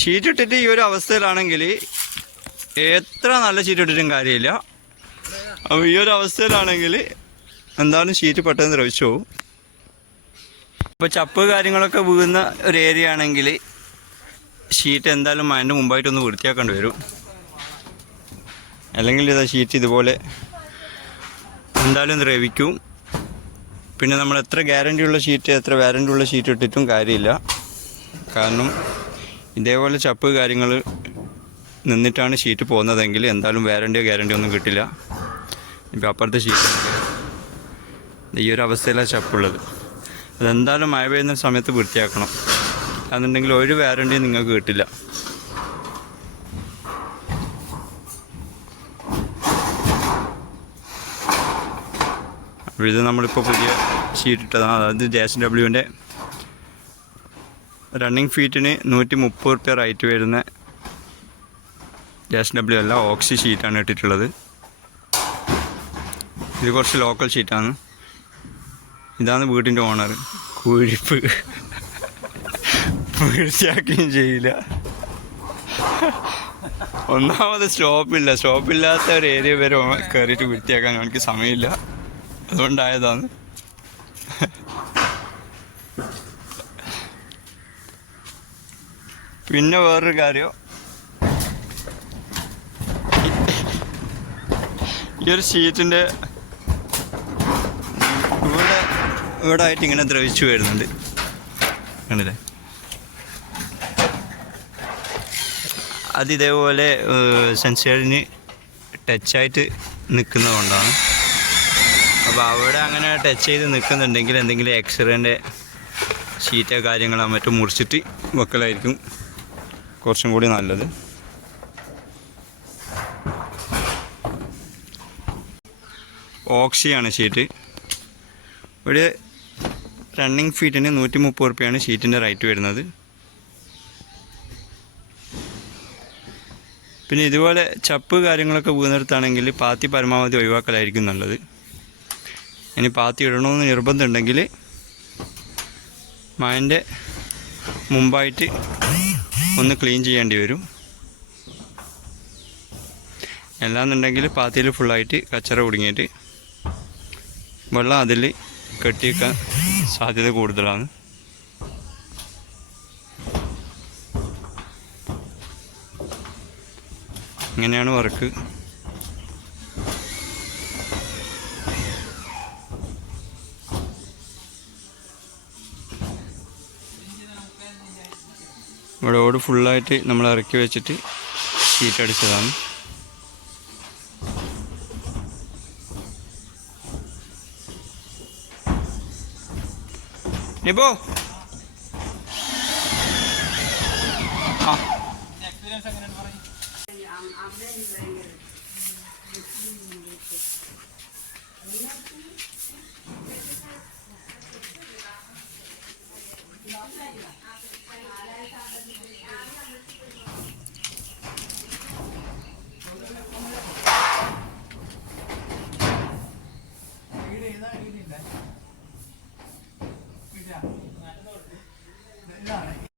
Sheet ഇട്ടിട്ട് ഈ ഒരു അവസ്ഥയിലാണെങ്കിൽ എത്ര നല്ല ഷീറ്റ് ഇട്ടിട്ടും കാര്യമില്ല. അപ്പോൾ ഈ ഒരു അവസ്ഥയിലാണെങ്കിൽ എന്തായാലും ഷീറ്റ് പെട്ടെന്ന് ദ്രവിച്ചു പോകും. ഇപ്പോൾ ചപ്പ് കാര്യങ്ങളൊക്കെ വീഴുന്ന ഒരു ഏരിയ ആണെങ്കിൽ ഷീറ്റ് എന്തായാലും അതിന്റെ മുമ്പായിട്ടൊന്ന് വൃത്തിയാക്കേണ്ടി വരും. അല്ലെങ്കിൽ ഇതാ ഷീറ്റ് ഇതുപോലെ എന്തായാലും ദ്രവിക്കും. പിന്നെ നമ്മൾ എത്ര ഗ്യാരന്റി ഉള്ള ഷീറ്റ് എത്ര വാരന്റി ഉള്ള ഷീറ്റ് ഇട്ടിട്ടും കാര്യമില്ല. കാരണം ഇതേപോലെ ചപ്പ് കാര്യങ്ങൾ നിന്നിട്ടാണ് ഷീറ്റ് പോകുന്നതെങ്കിൽ എന്തായാലും വാരണ്ടിയോ ഗ്യാരണ്ടിയോ ഒന്നും കിട്ടില്ല. ഇപ്പോൾ അപ്പുറത്തെ ഷീറ്റ് ഈ ഒരു അവസ്ഥയിലാണ് ചപ്പുള്ളത് അതെന്തായാലും മഴ പെയ്യുന്ന സമയത്ത് വൃത്തിയാക്കണം. അതെന്നുണ്ടെങ്കിൽ ഒരു വാരണ്ടിയും നിങ്ങൾക്ക് കിട്ടില്ല. അപ്പോൾ ഇത് നമ്മളിപ്പോൾ പുതിയ ഷീറ്റ് ഇട്ടതാണ്. അതായത് ജെ എസ് ഡബ്ല്യുവിന്റെ റണ്ണിങ് ഫീറ്റിന് നൂറ്റി മുപ്പത് റുപ്യ റേറ്റ് വരുന്ന ഡാഷ് ഡബ്ല്യു അല്ല ഓക്സി ഷീറ്റാണ് ഇട്ടിട്ടുള്ളത്. ഇത് കുറച്ച് ലോക്കൽ ഷീറ്റാണ് ഇതാണ് വീടിന്റെ ഓണർ കുഴിപ്പ്. വൃത്തിയാക്കുകയും ചെയ്യില്ല. ഒന്നാമത് സ്റ്റോപ്പില്ല സ്റ്റോപ്പില്ലാത്ത ഒരു ഏരിയ വരെ കയറിയിട്ട് വൃത്തിയാക്കാൻ എനിക്ക് സമയമില്ല. അതുകൊണ്ടായതാണ്. പിന്നെ വേറൊരു കാര്യം. ഈ ഒരു ഷീറ്റിന്റെ ഇവിടെ ഇവിടെ ആയിട്ട് ഇങ്ങനെ ദ്രവിച്ചു വരുന്നുണ്ട്. കണ്ടില്ലേ? അത് ഇതേപോലെ സെൻസേറിന് ടച്ചായിട്ട് നിൽക്കുന്നത് കൊണ്ടാണ് അപ്പോൾ അവിടെ അങ്ങനെ ടച്ച് ചെയ്ത് നിൽക്കുന്നുണ്ടെങ്കിൽ എന്തെങ്കിലും എക്സ്റേന്റെ ഷീറ്റോ കാര്യങ്ങളോ മറ്റോ മുറിച്ചിട്ട് വെക്കലായിരിക്കും. കുറച്ചും കൂടി നല്ലത്. ഓക്സിയാണ് ഷീറ്റ്. ഒരു റണ്ണിങ് ഫീറ്റിന് നൂറ്റി മുപ്പത് റുപ്യാണ് ഷീറ്റിന്റെ റേറ്റ് വരുന്നത്. പിന്നെ ഇതുപോലെ ചപ്പ് കാര്യങ്ങളൊക്കെ വീണെടുത്താണെങ്കിൽ പാത്തി പരമാവധി ഒഴിവാക്കലായിരിക്കും നല്ലത്. ഇനി പാത്തി ഇടണമെന്ന് നിർബന്ധമുണ്ടെങ്കിൽ മഴന്റെ മുമ്പായിട്ട് ഒന്ന് ക്ലീൻ ചെയ്യേണ്ടി വരും. അല്ലാന്നുണ്ടെങ്കിൽ പാത്തിയിൽ ഫുള്ളായിട്ട് കച്ചറ കുടുങ്ങിയിട്ട് വെള്ളം അതിൽ കെട്ടിയേക്കാൻ സാധ്യത കൂടുതലാണ്. ഇങ്ങനെയാണ് വർക്ക് ഇവിടെ ഓട് ഫുള്ളായിട്ട് നമ്മൾ ഇറക്കി വെച്ചിട്ട് ഷീറ്റ് അടിച്ചതാണ്. നിബോ. ആ. ഇതാണ്